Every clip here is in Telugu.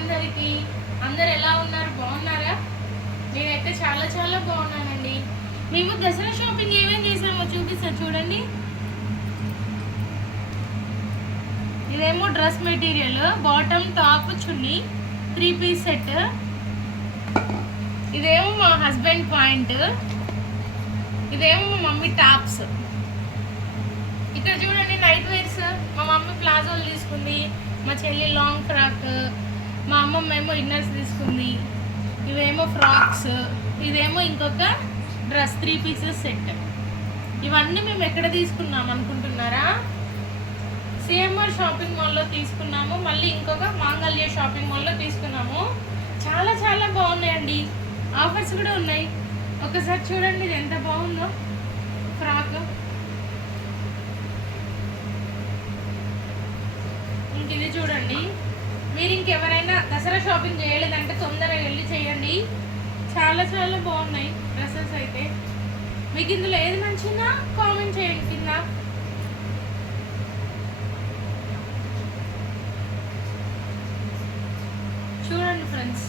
అందరికీ. అందరు ఎలా ఉన్నారు? బాగున్నారా? నేనైతే చాలా చాలా బాగున్నానండి. మేము దసరా షాపింగ్ ఏమేమి చేసామో చూపిస్తా చూడండి. ఇదేమో డ్రెస్ మెటీరియల్, బాటమ్ టాప్ చున్నీ 3 పీస్ సెట్. ఇదేమో మా హస్బెండ్ పాయింట్, ఇదేమో మా మమ్మీ టాప్స్. ఇక్కడ చూడండి నైట్ వేర్స్. మా మమ్మీ ప్లాజోలు తీసుకుంది, మా చెల్లి లాంగ్ ఫ్రాక్, మా అమ్మమ్మ ఏమో ఇన్నర్స్ తీసుకుంది. ఇవేమో ఫ్రాక్స్, ఇదేమో ఇంకొక డ్రెస్ 3 పీసెస్ సెట్. ఇవన్నీ మేము ఎక్కడ తీసుకున్నాం అనుకుంటున్నారా? సిఎంఆర్ షాపింగ్ మాల్లో తీసుకున్నాము. మళ్ళీ ఇంకొక మాంగళ్య షాపింగ్ మాల్లో తీసుకున్నాము. చాలా చాలా బాగున్నాయండి. ఆఫర్స్ కూడా ఉన్నాయి. ఒకసారి చూడండి ఇది ఎంత బాగుందో ఫ్రాక్. ఇది చూడండి. మీరు ఇంకెవరైనా దసరా షాపింగ్ చేయలేదంటే తొందరగా వెళ్ళి చేయండి. చాలా చాలా బాగున్నాయి డ్రెస్సెస్ అయితే. మీకు ఇందులో ఏది నచ్చినా కామెంట్ చేయండి కింద. చూడండి ఫ్రెండ్స్,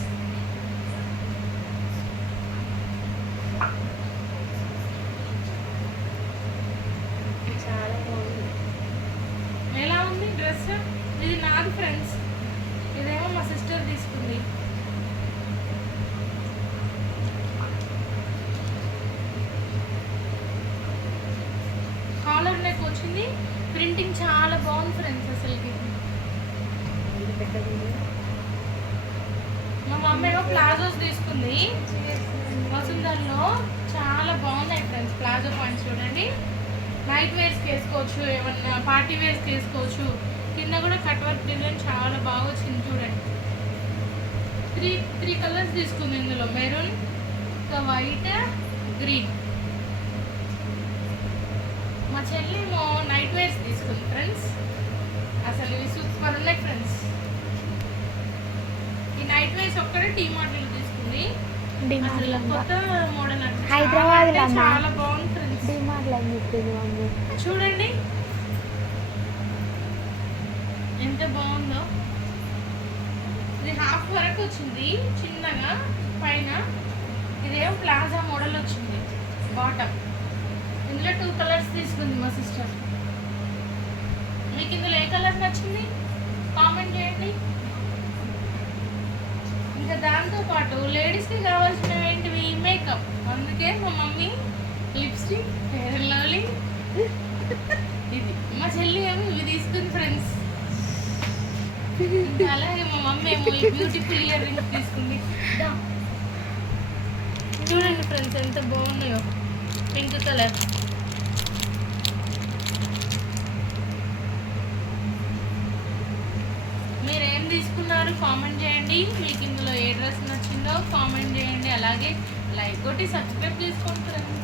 చాలా బాగుంది. ఎలా ఉంది డ్రెస్? ఇది నాది ఫ్రెండ్స్, ఇదేమో మా సిస్టర్ తీసుకుంది. కాలర్ నెక్ వచ్చింది. ప్రింటింగ్ చాలా బాగుంది ఫ్రెండ్స్. అసలుకి మా మమ్మీ ఏమో ప్లాజోస్ తీసుకుంది వసుంధరలో. చాలా బాగున్నాయి ఫ్రెండ్స్ ప్లాజో పాయింట్స్. చూడండి, నైట్ వేర్స్కి వేసుకోవచ్చు, ఏమన్నా పార్టీ వేర్స్కి వేసుకోవచ్చు. కింద కూడా కట్ వర్క్ డిజైన్ చాలా బాగా వచ్చింది. చూడండి, త్రీ కలర్స్ తీసుకుంది ఇందులో, మెరూన్, ఇంకా వైట్, గ్రీన్. మా చెల్లేమో నైట్ వేర్స్ తీసుకుంది ఫ్రెండ్స్. అసలు ఇవి సూపర్ ఉన్నాయి ఫ్రెండ్స్. ఈ నైట్ వేర్స్ ఒక్కడే టీమార్ట్లో తీసుకుంది. కొత్త మోడల్ అంటే హైదరాబాద్ చాలా బాగుంది ఫ్రెండ్స్. చూడండి ఎంత బాగుందో. ఇది హాఫ్ వరకు వచ్చింది చిన్నగా పైన. ఇదేమో ప్లాజా మోడల్ వచ్చింది బాటమ్. ఇందులో 2 కలర్స్ తీసుకుంది మా సిస్టర్. మీకు ఇందులో ఏ కలర్ నచ్చింది కామెంట్ చేయండి. ఇంకా దాంతోపాటు లేడీస్కి కావాల్సినవి ఏంటివి? మేకప్. అందుకే మా mummy lipstick, fair and lovely. ఇది మా చెల్లి ఏమో ఇవి తీసుకుంది ఫ్రెండ్స్. అలాగే మా మమ్మీ ఏమో బ్యూటిఫుల్ ఇయర్ రింగ్స్ తీసుకుంది. చూడండి ఫ్రెండ్స్ ఎంత బాగున్నాయో. Pink colour. మీరు ఏం తీసుకున్నారు కామెంట్ చేయండి. మీకు ఇందులో ఏ డ్రెస్ నచ్చిందో కామెంట్ చేయండి. అలాగే లైక్ కొట్టి సబ్స్క్రైబ్ చేసుకోండి ఫ్రెండ్స్.